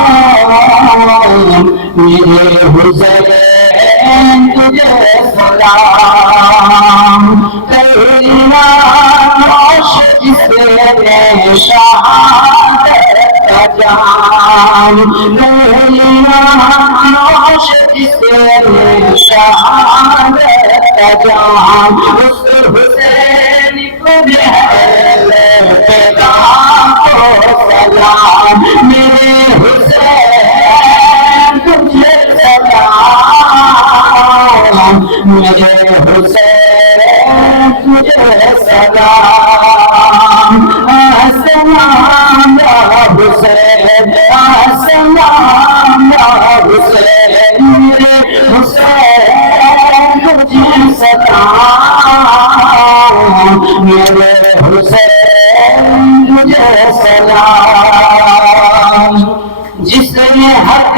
میرے حسین تجھے سلام، تیرا عاشق سے شہادت کا جام، تیرا عاشق سے شہادت کا جام، اس حسین تجھے سلام، میرے حسین تجھے سلام، میرے حسین تجھے سلام، سلام یا حسین، سلام یا حسین، میرے حسین تجھے سلام، میرے حسین تجھے سلام، جس نے حق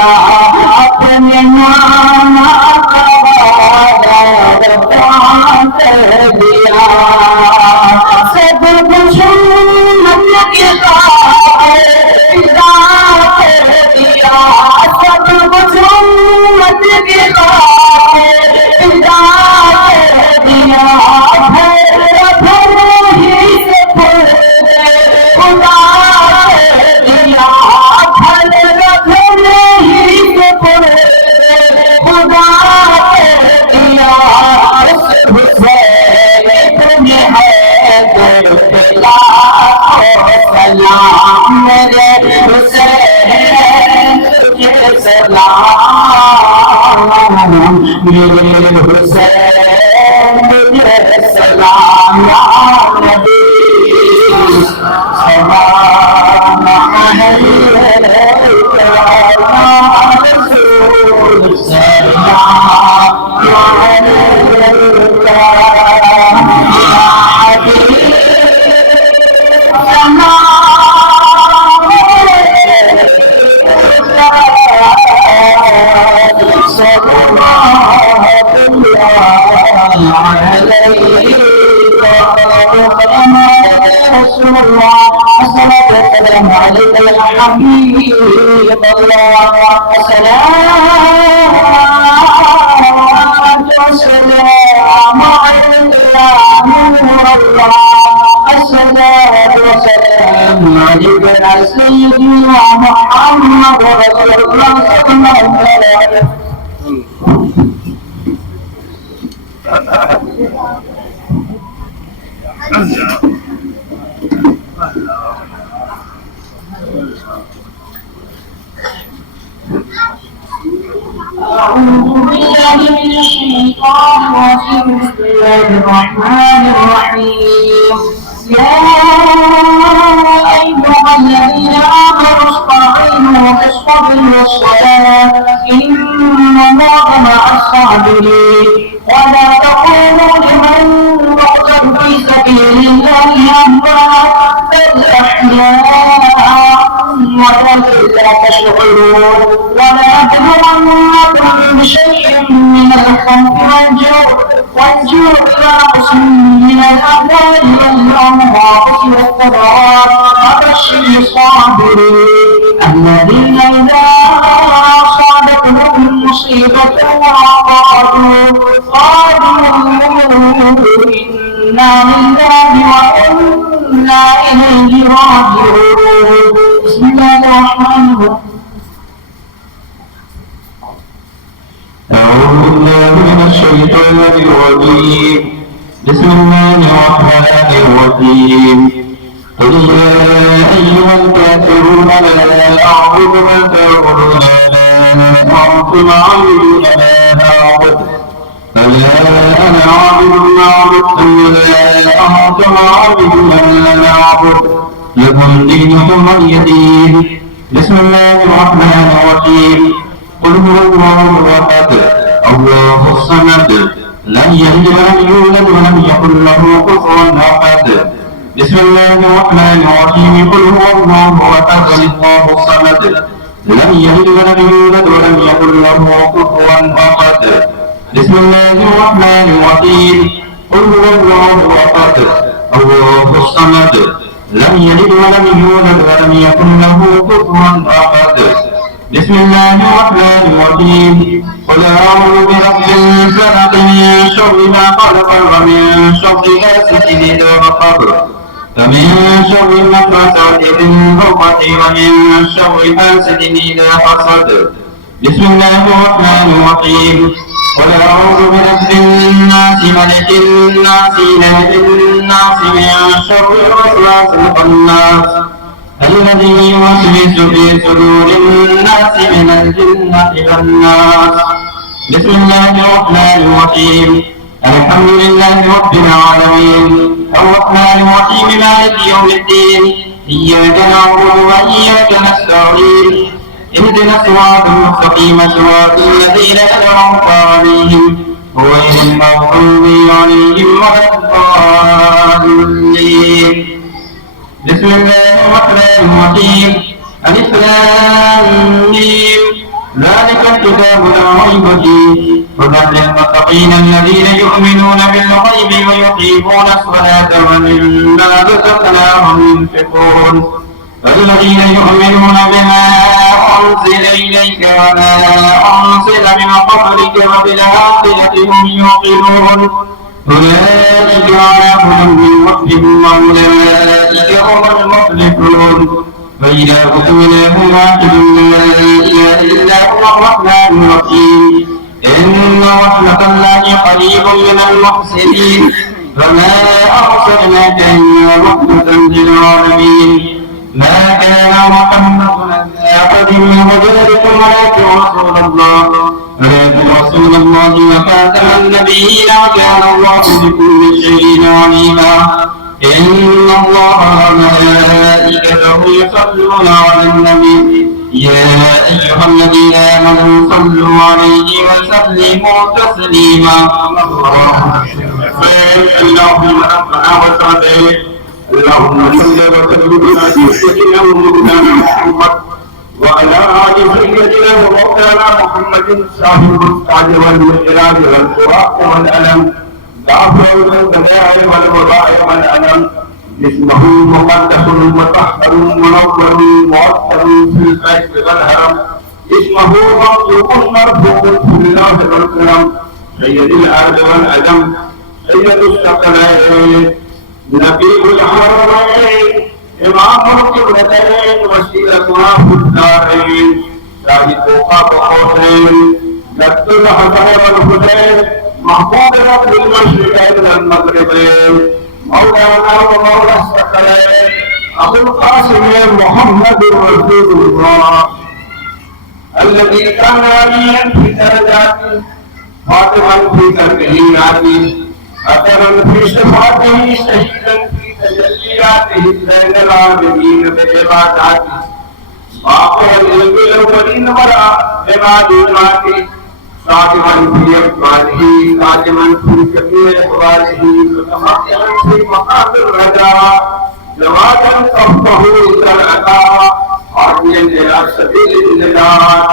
دیا اپنے نانا کا وعدہ وفا کر دیا سب کچھ من کے فدا کر دیا سب کچھ من کے فدا کر دیا بھر ہی سے خدا کر دیا بھر ہی سے خدا کر دیا حسین ہے در پہ لاکھوں سلام میرے حسین تجھے سلام میرے حسین تجھے سلام یا نبی سلام علیکہ یا رسول سلام علیکہ یا حبیب السلام عليك يا حبيب الله السلام عليك يا نور الله الصلاة والسلام عليك يا سيدنا محمد رسول الله صلى الله عليه وسلم. أعوذ بالله من الشيطان الرجيم بسم الله الرحمن الرحيم يا أيها الذين آمنوا استعينوا بالصبر والصلاة إن الله مع الصابرين ولا تقولوا لمن يقتل في سبيل الله أموات بل أحياء ولكن لا تشعرون ولنبلونكم بشيء من الخوف والجوع ونقص من الأموال والأنفس والثمرات وبشر الصابرين الذين إذا أصابتهم مصيبة قالوا إنا لله وإنا إليه راجعون. بسم الله الرحمن الرحيم. أعوذ بالله من الشيطان الرجيم بسم الله الرحمن الرحيم قل يا أيها الكافرون لا أعبد ما تعبدون ولا أنتم عابدون ما أعبد فلا أنا عابد ما عبدتم ولا أنتم عابدون ما أعبد لكم دينكم ولي دين. بسم الله الرحمن الرحيم قل هو الله أحد الله الصمد لم يلد ولم يولد ولم يكن له كفوا أحد. بسم الله الرحمن الرحيم قل هو الله أحد الله الصمد لم يلد ولم يولد ولم يكن له كفوا أحد. بسم الله الرحمن الرحيم قل هو الله أحد الله الصمد لم يلد ولم يولد ولم يكن له كفوا أحد. بسم الله الرحمن الرحيم قل أعوذ برب الفلق من شر ما خلق ومن شر غاسق إذا وقب ومن شر النفاثات في العقد ومن شر حاسد إذا حسد. بسم الله الرحمن الرحيم قل أعوذ برب الناس ملك الناس إله الناس من شر الوسواس الخناس الذي يوسوس في صدور الناس من الجنة والناس. بسم الله الرحمن الرحيم الحمد لله رب العالمين الرحمن الرحيم مالك يوم الدين إياك نعبد وإياك نستعين اهدنا الصراط المستقيم صراط الذين أنعمت عليهم غير المغضوب عليهم ولا الضالين. بسم الله الرحمن الرحيم ألف لام ميم ذلك الكتاب لا ريب فيه هدى للمتقين الذين يؤمنون بالغيب ويقيمون الصلاة ومما رزقناهم ينفقون والذين يؤمنون بما أنزل إليك وما أنزل من قبلك وبالآخرة هم يوقنون أولئك على هدى من ربهم وأولئك هم المفلحون فإلهكم إله واحد لا إله إلا هو الرحمن الرحيم إن رحمة الله قريب من المحسنين وما أرسلناك إلا رحمة للعالمين ما كان محمد أحد من رجالكم ولكن رسول الله وخاتم النبيين وكان الله بكل شيء عليما إن الله وملائكته يصلون على النبي يا أيها الذين آمنوا صلوا عليه وسلموا تسليما اللهم ربنا وسعدنا اللهم صل وسلم على سيدنا ومولانا محمد وعلى آل سيدنا ومولانا محمد صاحب التاج والمعراج والبراق والألم دافع البلاء والوباء والألم اسمه مقدس مطهر منور معطر في البيت والهرم اسمه مخلوق مرفوع في الله والكرم سيد الأرض والأدم سيد الثقلين نبي الحرمين إمام القبلتين وسيلتنا في الدارين شاهد قاب قوسين جد الحسن والحسين محبوب رب المشرقين والمغربين مولانا ومولى الثقلين أبو القاسم محمد رسول الله الذي كان عليا في درجاته فاطما في تربياته أثرا في صفاته شهيدا في تجلياته بين العابدين بعباداته واقعا للأولين والآخرين صادقا في أقواله قادما في كثير أقواله متمكنا في مقام الرجاء جوادا تفقه إلى العطاء هاديا إلى سبيل النجاة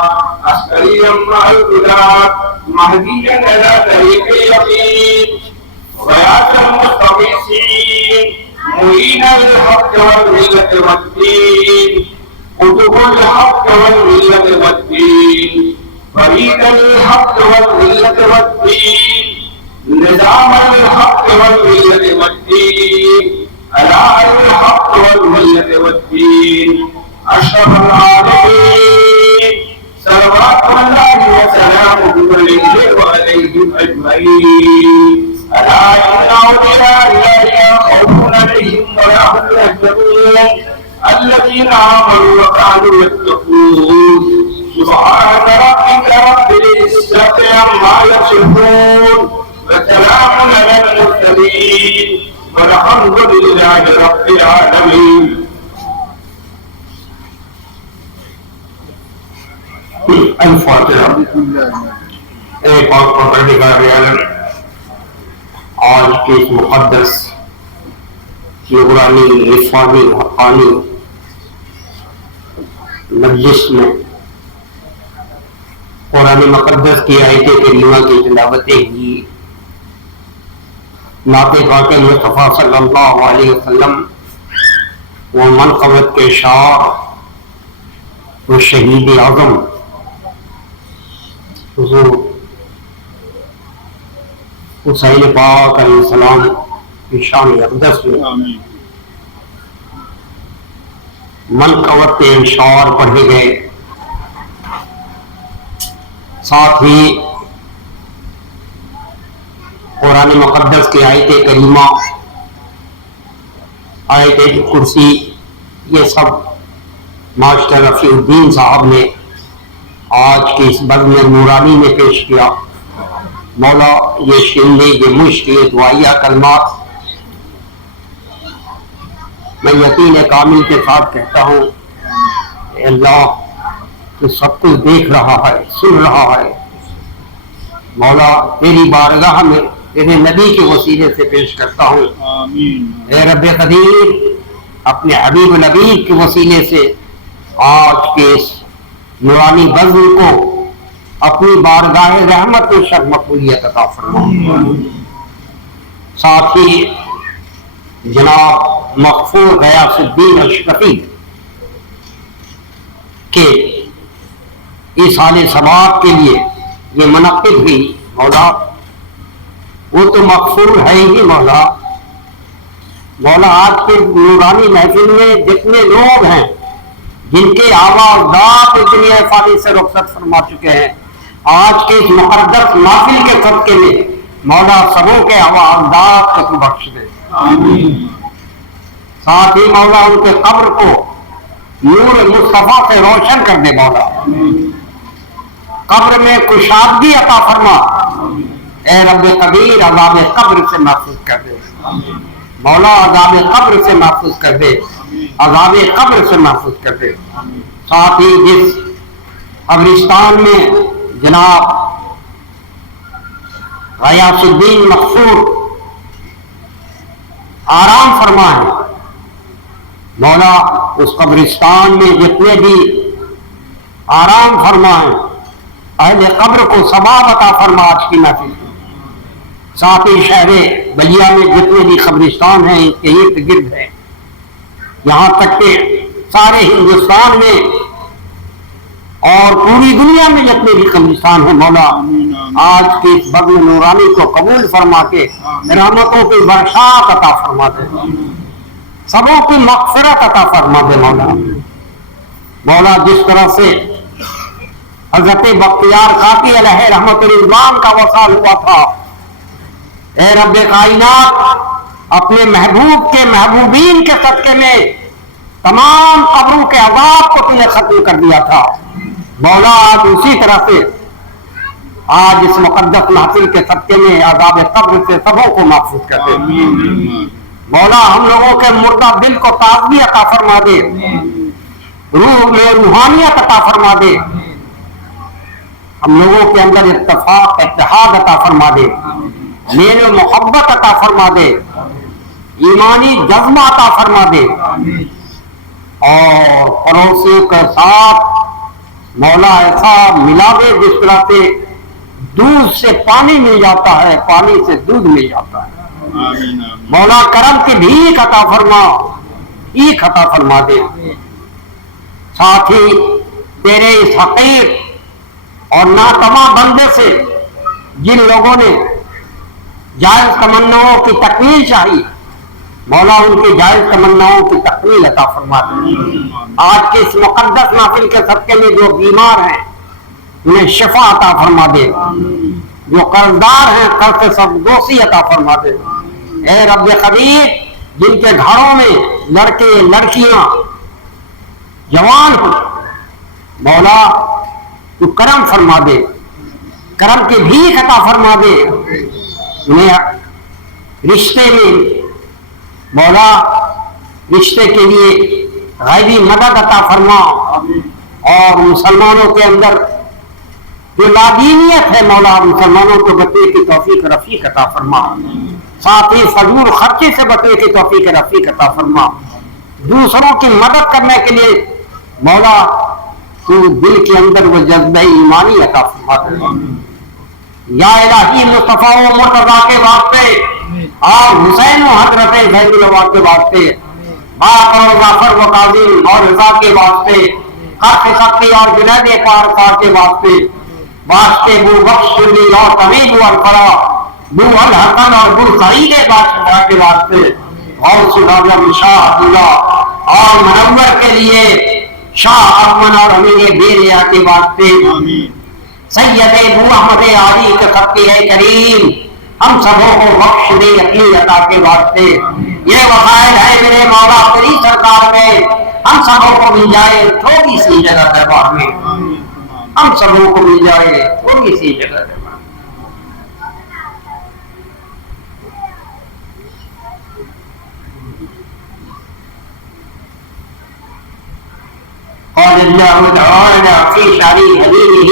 عسكريا مع البلاد مهديا إلى طريق اليقين ويات المستغيثين معين الحق والملة والدين قطب الحق والملة والدين فريد الحق والملة والدين نظام الحق والملة والدين ألاء الحق والملة والدين أشرف العالمين صلوات الله وسلامه عليه وعليهم أجمعين ألا إن أولياء الله خوف عليهم ولا هم يحزنون الذين آمنوا وكانوا يتقون سبحان ربك رب العزة عما يصفون وسلام على المرسلين والحمد لله رب العالمين. الفاتحة. ایک اور پروردگار عالم آج کے اس مقدس نورانی عرفانی حقانی مجلس میں قرآن مقدس کی آیت کریمہ کی تلاوتیں ہوئی، نعت خاک مصطفیٰ صلی اللہ علیہ وسلم وہ منقبت کے شاعر وہ شہید اعظم حضور حسین پاک علیہ السلام کی شان اقدس میں منقبت کے اشعار پڑھے گئے، ساتھ ہی قرآن مقدس کی آیت کریمہ، آیت کرسی، یہ سب ماسٹر رفیع الدین صاحب نے آج کے اس بزم نورانی میں پیش کیا۔ مولا یہ شیریں، یہ مشق، یہ دعائیہ کلمات میں یقین کامل کے ساتھ کہتا ہوں کہ اللہ تو سب کچھ دیکھ رہا ہے، سن رہا ہے، مولا تیری بارگاہ میں تیرے نبی کے وسیلے سے پیش کرتا ہوں۔ اے رب قدیر، اپنے حبیب نبی کے وسیلے سے آج کے اس نورانی بزم کو اپنی بارگاہ رحمت و شر مقبولیت عطا فرما۔ ساتھ ہی جناب مغفور غیاث الدین اشرفی کے ایصال ثواب کے لیے یہ منعقد ہوئی مولا، وہ تو مغفور ہے ہی مولا۔ مولا آج کے نورانی محفل میں جتنے لوگ ہیں جن کے آباء دنیا فانی سے رخصت فرما چکے ہیں، آج کے اس مقدس محفل کے صدقے میں مولا سبوں کے آباء کو تو بخش دے۔ ساتھ ہی مولا ان کے قبر کو نور مصطفیٰ سے روشن کر دے مولا، قبر میں کشادگی عطا فرما، اے رب قدیر عذاب قبر سے محفوظ کر دے مولا، عذاب قبر سے محفوظ کر دے، عذاب قبر سے محفوظ کر دے۔ ساتھ ہی جس قبرستان میں جناب غیاث الدین مغفور آرام فرما ہے مولا، اس قبرستان میں جتنے بھی آرام فرما ہے اہل قبر کو ثواب عطا فرما آج کی محفل۔ ساتھ ہی شہر بلیا میں جتنے بھی قبرستان ہیں اس کے ارد گرد ہیں، یہاں تک کہ سارے ہندوستان میں اور پوری دنیا میں جتنے بھی قبرستان ہیں مولا، آج کی اس بزم نورانی کو قبول فرما کے رحمتوں کی برسات عطا فرما دے، سبوں کی مغفرت عطا فرما دے مولا۔ مولا جس طرح سے حضرت بختیار کاکی علیہ رحمت رضوان کا وصال ہوا تھا، اے رب کائنات اپنے محبوب کے محبوبین کے صدقے میں تمام قبروں کے عذاب کو تم نے ختم کر دیا تھا مولا، آج اسی طرح سے آج اس مقدس محفل کے صدقے میں عذاب قبر سے سبوں کو محفوظ کر دے مولا۔ ہم لوگوں کے مردہ دل کو تازگی عطا فرما دے، روح میں روحانیت عطا فرما دے، ہم لوگوں کے اندر اتفاق اتحاد عطا فرما دے، میل و محبت عطا فرما دے، ایمانی جذبہ عطا فرما دے، اور پڑوسیوں کے ساتھ مولا ایسا ملا دے جس طرح سے دودھ سے پانی مل جاتا ہے، پانی سے دودھ مل جاتا ہے مولا۔ کرم کی بھیک عطا فرما، بھیک عطا فرما دے۔ ساتھ ہی تیرے اس حقیر اور ناتواں بندے سے جن لوگوں نے جائز تمناؤں کی تکمیل چاہی مولا، ان کی جائز تمناؤں کی تکمیل عطا فرما دے۔ آج کے اس مقدس محفل کے صدقے میں جو بیمار ہیں انہیں شفا عطا فرما دے، جو قرضدار ہیں قرض سے سبکدوشی عطا فرما دے۔ اے رب قدیر جن کے گھروں میں لڑکے لڑکیاں جوان ہو مولا، تو کرم فرما دے، کرم کی بھیک عطا فرما دے، انہیں رشتے میں مولا رشتے کے لیے غیبی مدد عطا فرما، اور مسلمانوں کے اندر جو لادینیت ہے مولا، مسلمانوں کو بچنے کی توفیق رفیق عطا فرما، ساتھ ہی فضول خرچے سے بچنے کی توفیق رفیق عطا فرما، دوسروں کی مدد کرنے کے لیے مولا تو دل کے اندر وہ جذبہ ایمانی عطا فرما دے۔ یا الہی مصطفیٰ و مرتضیٰ کے واسطے اور حسین و حضرت زین العباد کے واسطے، باقر و ظفر و قاظم اور رضا کے واسطے، خط خطی اور جنید پار کے واسطے بو بخش اور طبیب الفرا، بو الحسن اور بو سعید بادشاہ کے واسطے، اور سلام شاہ عبداللہ اور منور کے لیے شاہ امن اور امین بیریا کے واسطے، سید ابو احمد علی کے خطی ہے کریم، ہم سبوں کو بخش دے اپنی عطا کے واسطے۔ یہ وسائل ہے میرے مولا تیری سرکار میں، ہم سبوں کو مل جائے تھوڑی سی جگہ دربار میں، ہم سبوں کو مل جائے تھوڑی سی جگہ دربار میں۔ قال الله تعالى في شعر حبيبه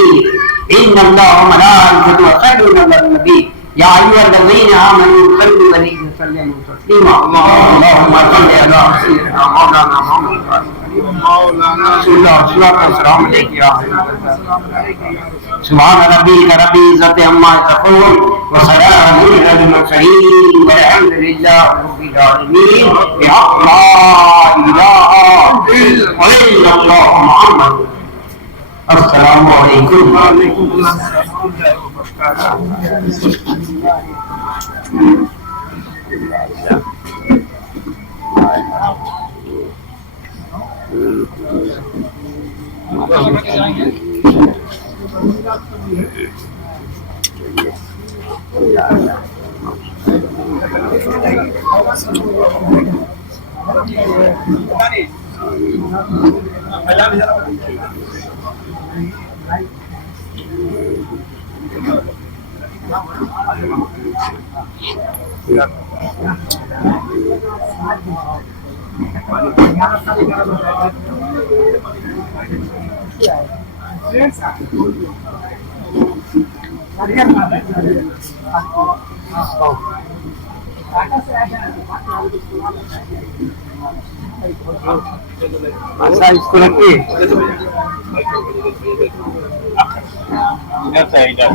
إن الله وملائكته يصلون على النبي يا أيها الذين آمنوا صلوا عليه وسلموا تسليما اللهم صل على سيدنا مولانا محمد مولانا رسول الله صلى الله عليه وسلم سبحان ربك رب العزة عما يصفون وسلام على المرسلين والحمد لله رب العالمين بحق لا إله إلا الله محمد. السلام علیکم. وعلیکم السلام ورحمۃ اللہ اس کو رکھیے. ادھر سے ادھر